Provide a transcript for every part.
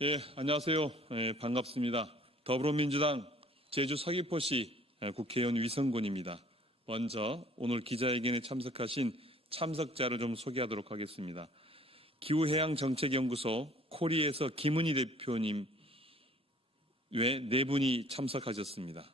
예, 안녕하세요. 예, 반갑습니다. 더불어민주당 제주 서귀포시 국회의원 위성군입니다. 먼저 오늘 기자회견에 참석하신 참석자를 좀 소개하도록 하겠습니다. 기후해양정책연구소 코리에서 김은희 대표님 외 4분이 참석하셨습니다.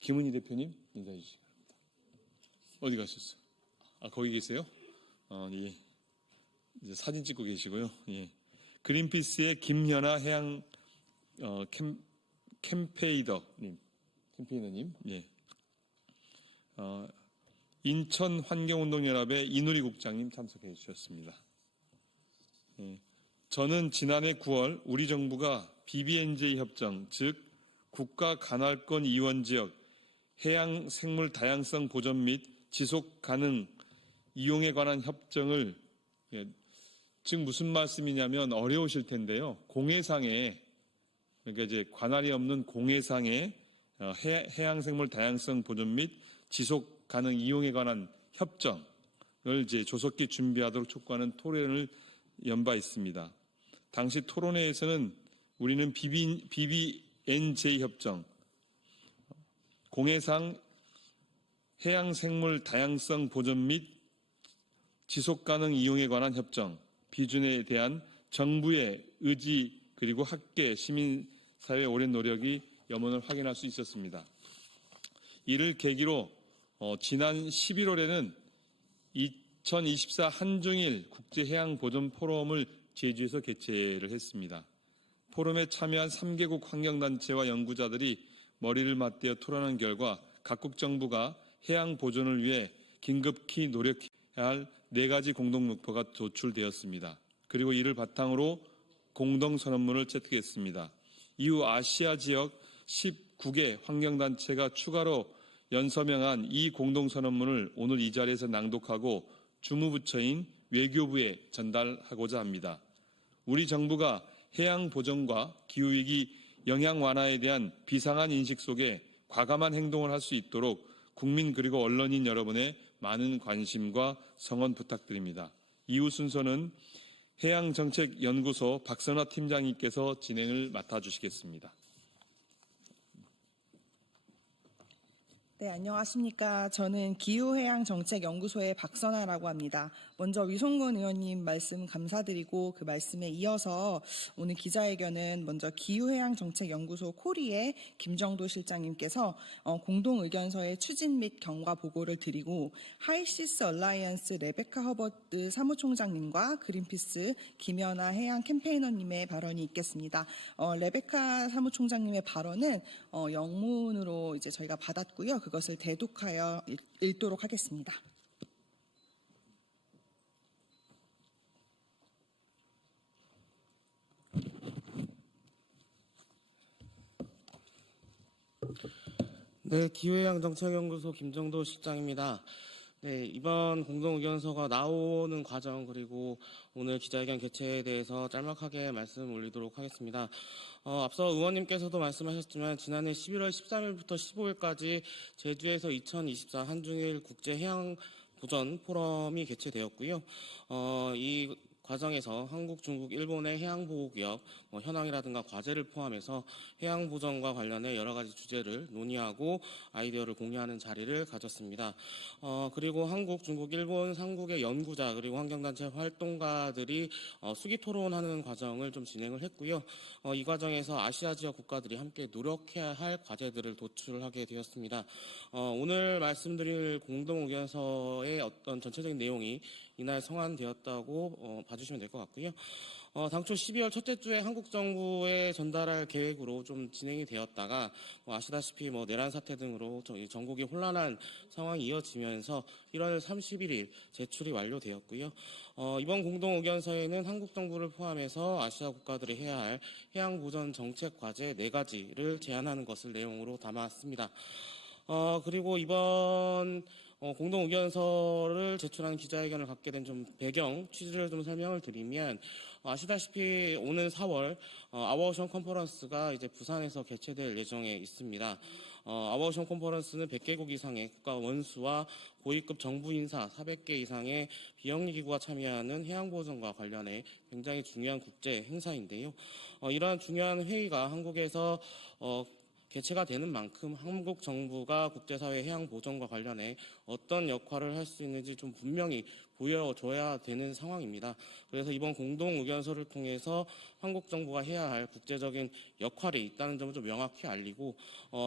김은희 대표님 인사해 주시기 바랍니다. 어디 가셨어요? 거기 계세요? 예. 이제 사진 찍고 계시고요. 예. 그린피스의 김현아 해양 캠페이너님, 예. 인천 환경운동연합의 이누리 국장님 참석해 주셨습니다. 예. 저는 지난해 9월 우리 정부가 BBNJ 협정, 즉 국가 간헐권 이원 지역 해양 생물 다양성 보전 및 지속 가능 이용에 관한 협정을 즉 무슨 말씀이냐면 어려우실 텐데요. 공해상에 그러니까 이제 관할이 없는 공해상의 해양생물 다양성 보존 및 지속 가능 이용에 관한 협정을 이제 조속히 준비하도록 촉구하는 토론을 연 바 있습니다. 당시 토론회에서는 우리는 BBNJ 협정, 공해상 해양생물 다양성 보존 및 지속 가능 이용에 관한 협정, 비준에 대한 정부의 의지 그리고 학계, 시민사회의 오랜 노력이 염원을 확인할 수 있었습니다. 이를 계기로 지난 11월에는 2024 한중일 국제해양보전 포럼을 제주에서 개최를 했습니다. 포럼에 참여한 3개국 환경단체와 연구자들이 머리를 맞대어 토론한 결과 각국 정부가 해양 보존을 위해 긴급히 노력해야 할 4가지 공동 목표가 도출되었습니다. 그리고 이를 바탕으로 공동 선언문을 채택했습니다. 이후 아시아 지역 19개 환경단체가 추가로 연서명한 이 공동 선언문을 오늘 이 자리에서 낭독하고 주무부처인 외교부에 전달하고자 합니다. 우리 정부가 해양 보존과 기후위기 영향 완화에 대한 비상한 인식 속에 과감한 행동을 할 수 있도록 국민 그리고 언론인 여러분의 많은 관심과 성원 부탁드립니다. 이후 순서는 해양정책연구소 박선화 팀장님께서 진행을 맡아주시겠습니다. 네, 안녕하십니까. 저는 기후해양정책연구소의 박선아라고 합니다. 먼저 위성군 의원님 말씀 감사드리고 그 말씀에 이어서 오늘 기자회견은 먼저 기후해양정책연구소 코리의 김정도 실장님께서 공동의견서의 추진 및 경과 보고를 드리고 하이시스 얼라이언스 레베카 허버드 사무총장님과 그린피스 김연아 해양 캠페이너님의 발언이 있겠습니다. 레베카 사무총장님의 발언은 영문으로 이제 저희가 받았고요. 그것을 대독하여 읽도록 하겠습니다. 네, 기후해양정책연구소 김정도 실장입니다. 네, 이번 공동의견서가 나오는 과정 그리고 오늘 기자회견 개최에 대해서 짤막하게 말씀 올리도록 하겠습니다. 앞서 의원님께서도 말씀하셨지만 지난해 11월 13일부터 15일까지 제주에서 2024 한중일 국제해양보전 포럼이 개최되었고요. 이 과정에서 한국, 중국, 일본의 해양보호구역, 현황이라든가 과제를 포함해서 해양보전과 관련해 여러 가지 주제를 논의하고 아이디어를 공유하는 자리를 가졌습니다. 그리고 한국, 중국, 일본 3국의 연구자 그리고 환경단체 활동가들이 수기 토론하는 과정을 좀 진행을 했고요. 이 과정에서 아시아 지역 국가들이 함께 노력해야 할 과제들을 도출하게 되었습니다. 오늘 말씀드릴 공동의견서의 어떤 전체적인 내용이 이날 성안되었다고 봐주시면 될 것 같고요. 당초 12월 첫째 주에 한국 정부에 전달할 계획으로 좀 진행이 되었다가 아시다시피 내란 사태 등으로 전국이 혼란한 상황이 이어지면서 1월 31일 제출이 완료되었고요. 이번 공동의견서에는 한국 정부를 포함해서 아시아 국가들이 해야 할 해양보전 정책 과제 4가지를 제안하는 것을 내용으로 담았습니다. 그리고 이번 공동의견서를 제출한 기자회견을 갖게 된 좀 배경, 취지를 좀 설명을 드리면, 아시다시피 오는 4월, 아워오션 컨퍼런스가 이제 부산에서 개최될 예정에 있습니다. 아워오션 컨퍼런스는 100개국 이상의 국가 원수와 고위급 정부 인사 400개 이상의 비영리 기구가 참여하는 해양보전과 관련해 굉장히 중요한 국제 행사인데요. 이러한 중요한 회의가 한국에서 개최가 되는 만큼 한국 정부가 국제사회 해양 보전과 관련해 어떤 역할을 할 수 있는지 좀 분명히 보여줘야 되는 상황입니다. 그래서 이번 공동 의견서를 통해서 한국 정부가 해야 할 국제적인 역할이 있다는 점을 좀 명확히 알리고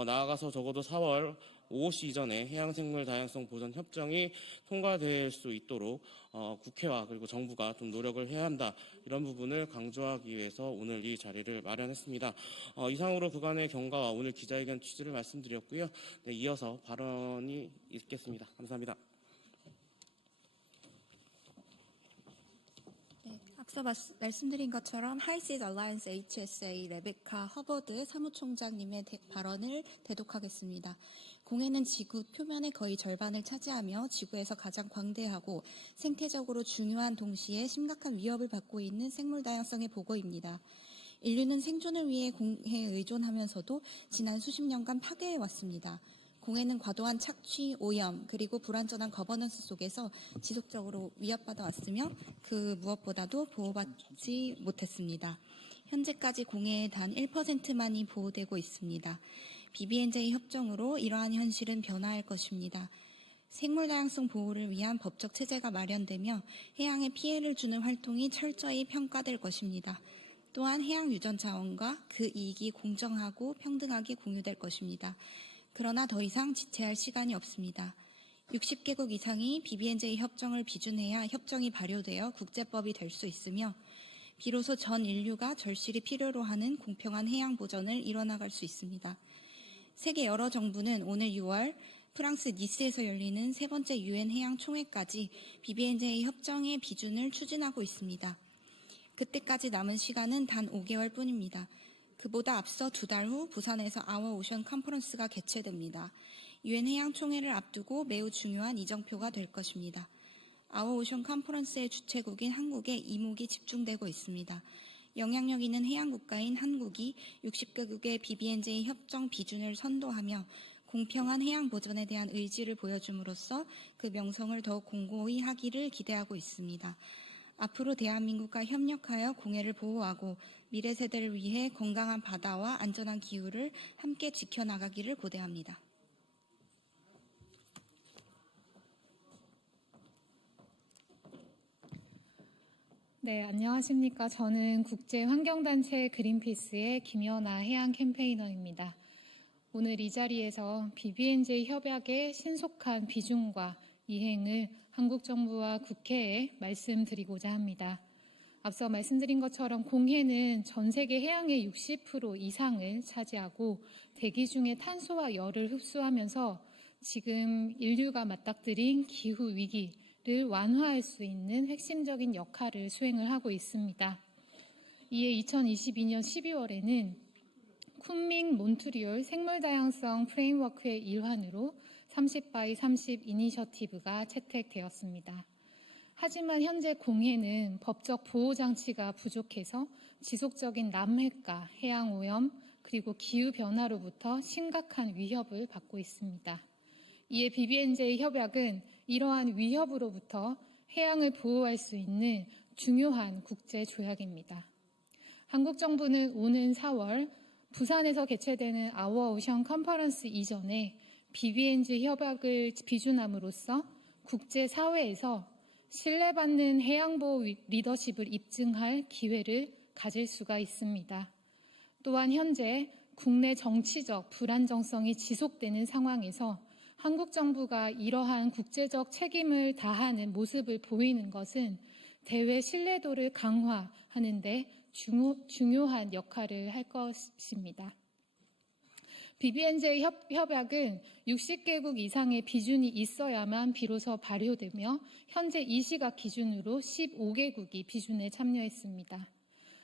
나아가서 적어도 4월 OOC 이전에 해양생물 다양성 보전 협정이 통과될 수 있도록 국회와 그리고 정부가 좀 노력을 해야 한다. 이런 부분을 강조하기 위해서 오늘 이 자리를 마련했습니다. 이상으로 그간의 경과와 오늘 기자회견 취지를 말씀드렸고요. 네, 이어서 발언이 있겠습니다. 감사합니다. 네, 앞서 말씀드린 것처럼 하이시즈 얼라이언스 HSA 레베카 허버드 사무총장님의 발언을 대독하겠습니다. 공해는 지구 표면의 거의 절반을 차지하며 지구에서 가장 광대하고 생태적으로 중요한 동시에 심각한 위협을 받고 있는 생물 다양성의 보고입니다. 인류는 생존을 위해 공해에 의존하면서도 지난 수십 년간 파괴해왔습니다. 공해는 과도한 착취, 오염, 그리고 불완전한 거버넌스 속에서 지속적으로 위협받아 왔으며 그 무엇보다도 보호받지 못했습니다. 현재까지 공해의 단 1%만이 보호되고 있습니다. BBNJ 협정으로 이러한 현실은 변화할 것입니다. 생물 다양성 보호를 위한 법적 체제가 마련되며 해양에 피해를 주는 활동이 철저히 평가될 것입니다. 또한 해양 유전 자원과 그 이익이 공정하고 평등하게 공유될 것입니다. 그러나 더 이상 지체할 시간이 없습니다. 60개국 이상이 BBNJ 협정을 비준해야 협정이 발효되어 국제법이 될 수 있으며 비로소 전 인류가 절실히 필요로 하는 공평한 해양 보전을 이뤄나갈 수 있습니다. 세계 여러 정부는 오늘 6월 프랑스 니스에서 열리는 세 번째 UN 해양 총회까지 BBNJ 협정의 비준을 추진하고 있습니다. 그때까지 남은 시간은 단 5개월 뿐입니다. 그보다 앞서 2달 후 부산에서 아워오션 컨퍼런스가 개최됩니다. UN 해양 총회를 앞두고 매우 중요한 이정표가 될 것입니다. 아워오션 컨퍼런스의 주최국인 한국에 이목이 집중되고 있습니다. 영향력 있는 해양 국가인 한국이 60개국의 BBNJ 협정 비준을 선도하며 공평한 해양 보전에 대한 의지를 보여줌으로써 그 명성을 더욱 공고히 하기를 기대하고 있습니다. 앞으로 대한민국과 협력하여 공해를 보호하고 미래 세대를 위해 건강한 바다와 안전한 기후를 함께 지켜나가기를 고대합니다. 네, 안녕하십니까. 저는 국제환경단체 그린피스의 김연아 해양 캠페이너입니다. 오늘 이 자리에서 BBNJ 협약의 신속한 비준과 이행을 한국 정부와 국회에 말씀드리고자 합니다. 앞서 말씀드린 것처럼 공해는 전 세계 해양의 60% 이상을 차지하고 대기 중에 탄소와 열을 흡수하면서 지금 인류가 맞닥뜨린 기후 위기를 완화할 수 있는 핵심적인 역할을 수행을 하고 있습니다. 이에 2022년 12월에는 쿤밍 몬트리올 생물다양성 프레임워크의 일환으로 30x30 이니셔티브가 채택되었습니다. 하지만 현재 공해는 법적 보호장치가 부족해서 지속적인 남획과 해양오염 그리고 기후변화로부터 심각한 위협을 받고 있습니다. 이에 BBNJ 협약은 이러한 위협으로부터 해양을 보호할 수 있는 중요한 국제조약입니다. 한국 정부는 오는 4월 부산에서 개최되는 아워오션 컨퍼런스 이전에 BBNJ 협약을 비준함으로써 국제사회에서 신뢰받는 해양보호 리더십을 입증할 기회를 가질 수가 있습니다. 또한 현재 국내 정치적 불안정성이 지속되는 상황에서 한국 정부가 이러한 국제적 책임을 다하는 모습을 보이는 것은 대외 신뢰도를 강화하는 데 중요한 역할을 할 것입니다. BBNJ 협약은 60개국 이상의 비준이 있어야만 비로소 발효되며 현재 이 시각 기준으로 15개국이 비준에 참여했습니다.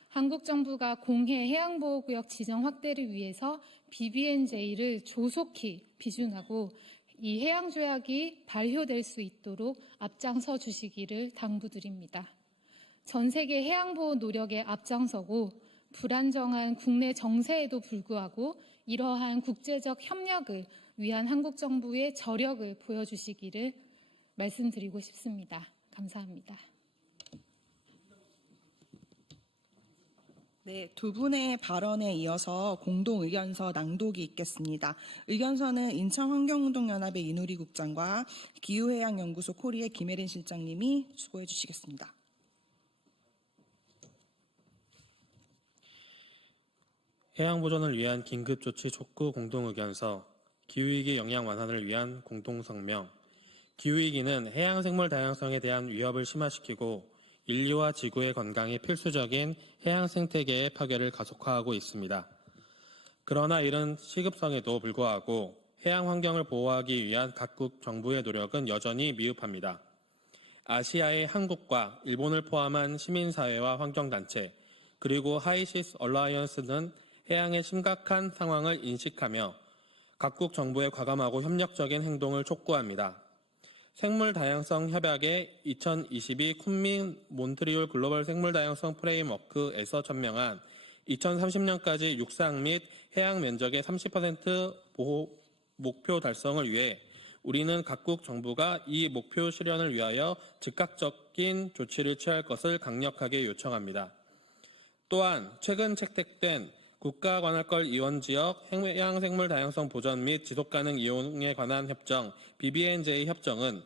한국 정부가 공해 해양보호구역 지정 확대를 위해서 BBNJ를 조속히 비준하고 이 해양조약이 발효될 수 있도록 앞장서 주시기를 당부드립니다. 전 세계 해양보호 노력에 앞장서고 불안정한 국내 정세에도 불구하고 이러한 국제적 협력을 위한 한국 정부의 저력을 보여주시기를 말씀드리고 싶습니다. 감사합니다. 네, 두 분의 발언에 이어서 공동 의견서 낭독이 있겠습니다. 의견서는 인천환경운동연합의 이누리 국장과 기후해양연구소 코리의 김혜린 실장님이 수고해 주시겠습니다. 해양보전을 위한 긴급조치 촉구 공동의견서, 기후위기 영향 완화를 위한 공동성명. 기후위기는 해양생물 다양성에 대한 위협을 심화시키고 인류와 지구의 건강에 필수적인 해양생태계의 파괴를 가속화하고 있습니다. 그러나 이런 시급성에도 불구하고 해양환경을 보호하기 위한 각국 정부의 노력은 여전히 미흡합니다. 아시아의 한국과 일본을 포함한 시민사회와 환경단체, 그리고 하이시스 얼라이언스는 해양의 심각한 상황을 인식하며 각국 정부의 과감하고 협력적인 행동을 촉구합니다. 생물다양성 협약의 2022 쿤밍 몬트리올 글로벌 생물다양성 프레임워크에서 천명한 2030년까지 육상 및 해양 면적의 30% 보호 목표 달성을 위해 우리는 각국 정부가 이 목표 실현을 위하여 즉각적인 조치를 취할 것을 강력하게 요청합니다. 또한 최근 채택된 국가관할권 이원지역 해양생물 다양성 보전 및 지속가능 이용에 관한 협정 BBNJ 협정은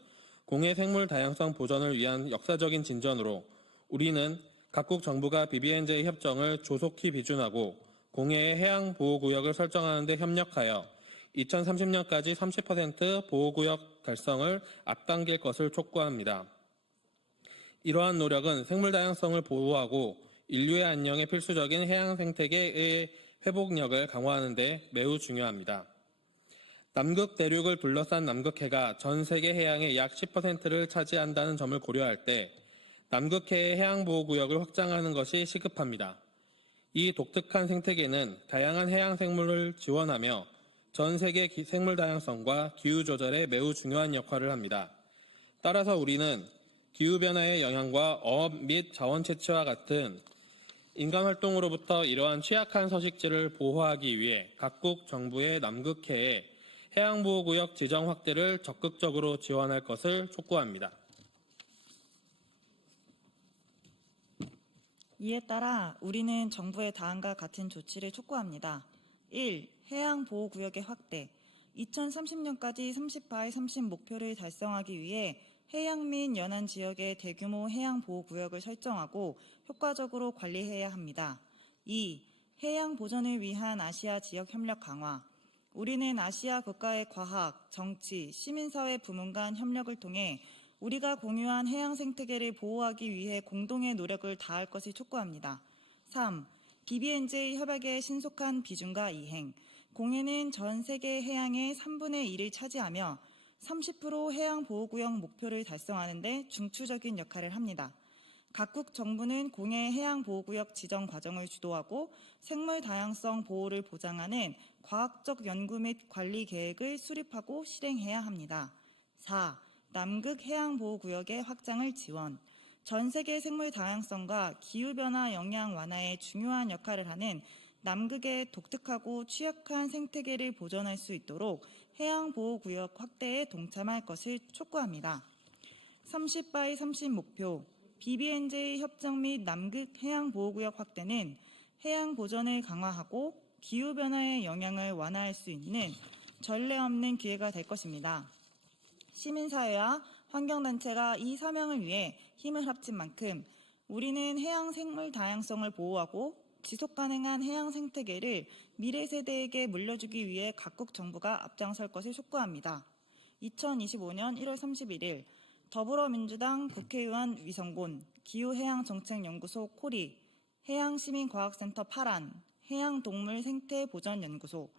공해 생물 다양성 보전을 위한 역사적인 진전으로 우리는 각국 정부가 BBNJ 협정을 조속히 비준하고 공해의 해양 보호구역을 설정하는 데 협력하여 2030년까지 30% 보호구역 달성을 앞당길 것을 촉구합니다. 이러한 노력은 생물 다양성을 보호하고 인류의 안녕에 필수적인 해양 생태계의 회복력을 강화하는 데 매우 중요합니다. 남극 대륙을 둘러싼 남극해가 전 세계 해양의 약 10%를 차지한다는 점을 고려할 때 남극해의 해양보호구역을 확장하는 것이 시급합니다. 이 독특한 생태계는 다양한 해양 생물을 지원하며 전 세계 생물 다양성과 기후 조절에 매우 중요한 역할을 합니다. 따라서 우리는 기후변화의 영향과 어업 및 자원 채취와 같은 인간 활동으로부터 이러한 취약한 서식지를 보호하기 위해 각국 정부의 남극해의 해양보호구역 지정 확대를 적극적으로 지원할 것을 촉구합니다. 이에 따라 우리는 정부의 다음과 같은 조치를 촉구합니다. 1. 해양보호구역의 확대. 2030년까지 30바이 30 목표를 달성하기 위해 해양 및 연안 지역의 대규모 해양보호구역을 설정하고 효과적으로 관리해야 합니다. 2. 해양 보전을 위한 아시아 지역 협력 강화. 우리는 아시아 국가의 과학, 정치, 시민사회 부문 간 협력을 통해 우리가 공유한 해양 생태계를 보호하기 위해 공동의 노력을 다할 것을 촉구합니다. 3. BBNJ 협약의 신속한 비준과 이행. 공해는 전 세계 해양의 3분의 1을 차지하며 30% 해양 보호구역 목표를 달성하는 데 중추적인 역할을 합니다. 각국 정부는 공해 해양 보호구역 지정 과정을 주도하고 생물 다양성 보호를 보장하는 과학적 연구 및 관리 계획을 수립하고 실행해야 합니다. 4. 남극 해양 보호구역의 확장을 지원. 전 세계 생물 다양성과 기후변화 영향 완화에 중요한 역할을 하는 남극의 독특하고 취약한 생태계를 보존할 수 있도록 해양보호구역 확대에 동참할 것을 촉구합니다. 30바이 30 목표, BBNJ 협정 및 남극 해양보호구역 확대는 해양 보전을 강화하고 기후변화의 영향을 완화할 수 있는 전례 없는 기회가 될 것입니다. 시민사회와 환경단체가 이 사명을 위해 힘을 합친 만큼 우리는 해양 생물 다양성을 보호하고 지속가능한 해양 생태계를 미래 세대에게 물려주기 위해 각국 정부가 앞장설 것을 촉구합니다. 2025년 1월 31일 더불어민주당 국회의원 위성곤, 기후해양정책연구소 코리, 해양시민과학센터 파란, 해양동물생태보전연구소,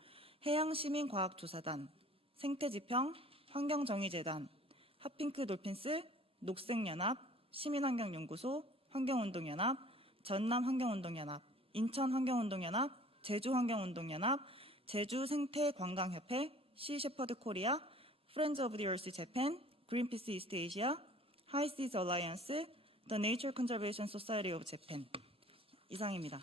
해양시민과학조사단, 생태지평, 환경정의재단, 핫핑크 돌핀스, 녹색연합, 시민환경연구소, 환경운동연합, 전남환경운동연합, 인천환경운동연합, 제주환경운동연합, 제주생태관광협회, 시셰퍼드 코리아, 프렌즈 오브 디 얼스 재팬, 그린피스 이스트 아시아, 하이시즈 얼라이언스, The Nature Conservation Society of Japan. 이상입니다.